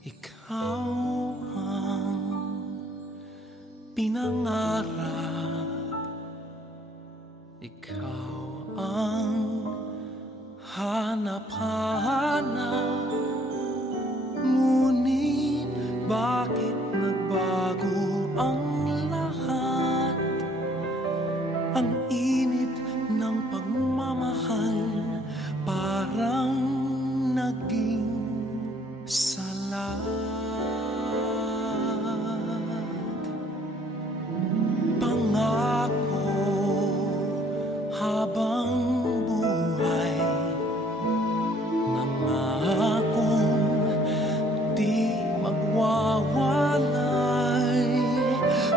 Ikaw ang pinangarap, ikaw ang hanap-hanap. Ngunit bakit nagbago ang lahat? Ang init ng pagmamahal parang naging pangako habang buhay, nangakong di magwawalay.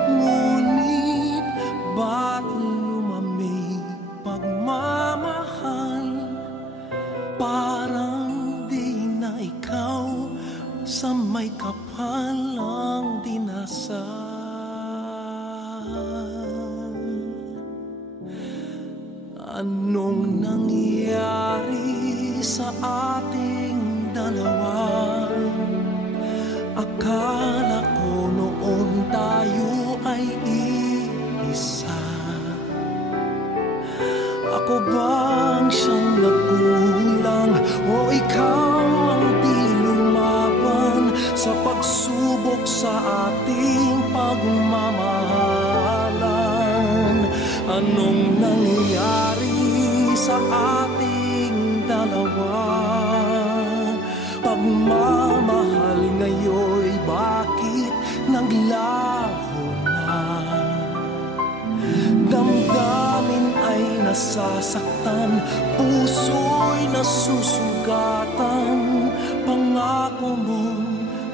Ngunit ba't lumamig pagmamahal? Parang di na ikaw sa may kapal ang dinasal. Anong nangyari sa ating dalawa? Akala ko noon tayo ay iisa. Ako bang siyang nagkulang o ikaw ang di lumaban sa pagsubok sa ating pagmamahalan? Anong nangyari sa ating dalawa? Pagmamahal ngayon'y bakit naglaho na? Damdamin ay nasasaktan, puso'y nasusugatan. Pangako mong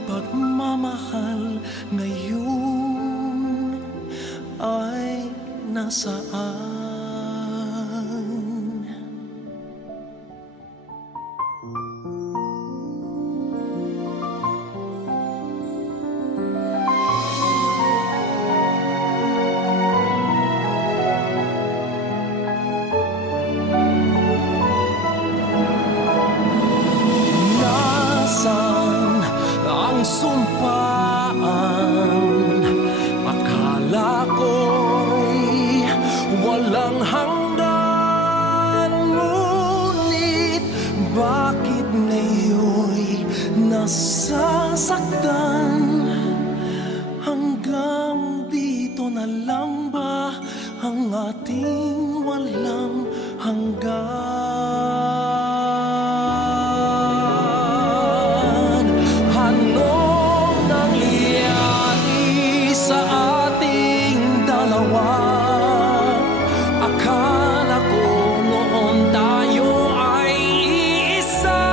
pagmamahal ngayon ay nasaan? Nasaan ang sumpaan? Akala ko'y walang hanggan. Ngunit bakit ngayon'y nasasaktan? Hanggang dito na lang ba ang ating walang hanggan? Anong nangyari sa ating dalawa? Akala ko noon tayo ay iisa.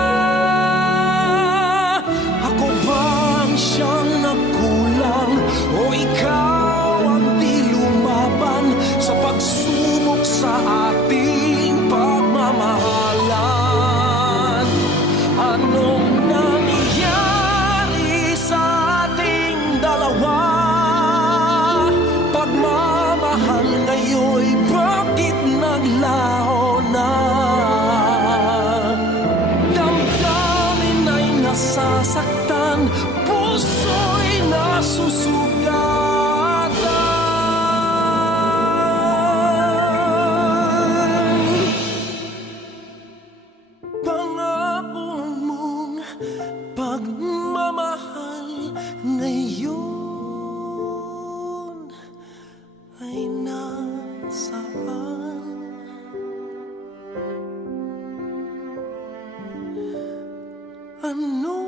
Ako bang siyang nagkulang o ikaw ang di lumaban sa pagsubok sa ating pagmamahalan? Anong nangyari sa ating dalawa? Pagmamahal ngayon'y bakit naglaho na? Damdamin ay nasasaktan, puso'y nasusugatan. Pangako mong pagmamahal ngayon ay nasaan? Ano